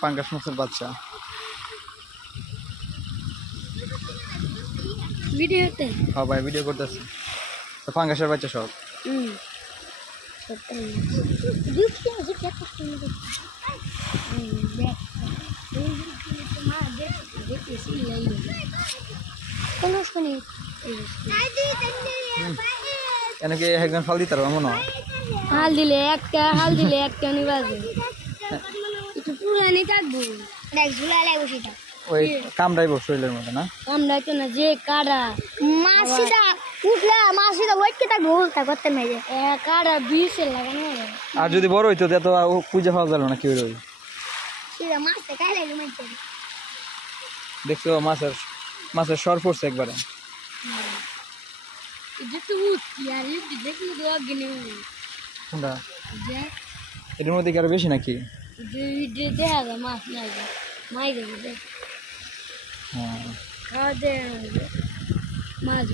পাঙ্গাস মাছের বাচ্চা ভিডিওতে হ্যাঁ ভাই ভিডিও করতেছি তো পাঙ্গাসের বাচ্চা সব এনেকে একজন ফল দিতে পারবো মনে হয় হাল দিলে একটা নিবাজে একটু পুরানি থাকবো ঝুলা লাগবো সেটা ওই কামড়াইব শরীরের মধ্যে না আমরা তো না যে কাড়া মাসিটা উঠলা মাসিটা ওইটকে থাকবো উল্টা করতে মেজে কাড়া বিষে লাগানো আর যদি বড় হইতো তো খুঁজে পাওয়া গেল না কি ওই সেটা মাছটা খাই লাগে মাইতে দেখছো মাছের সর পড়ছে একবারে এটা তো উঠি আর দেখলে তো অজ্ঞানী কোনটা যে এটার মধ্যে কি আরো বেশি নাকি দেখা যায় মাছ নাই মাই দেবে হ্যাঁ খাওয়া দেয় মাছ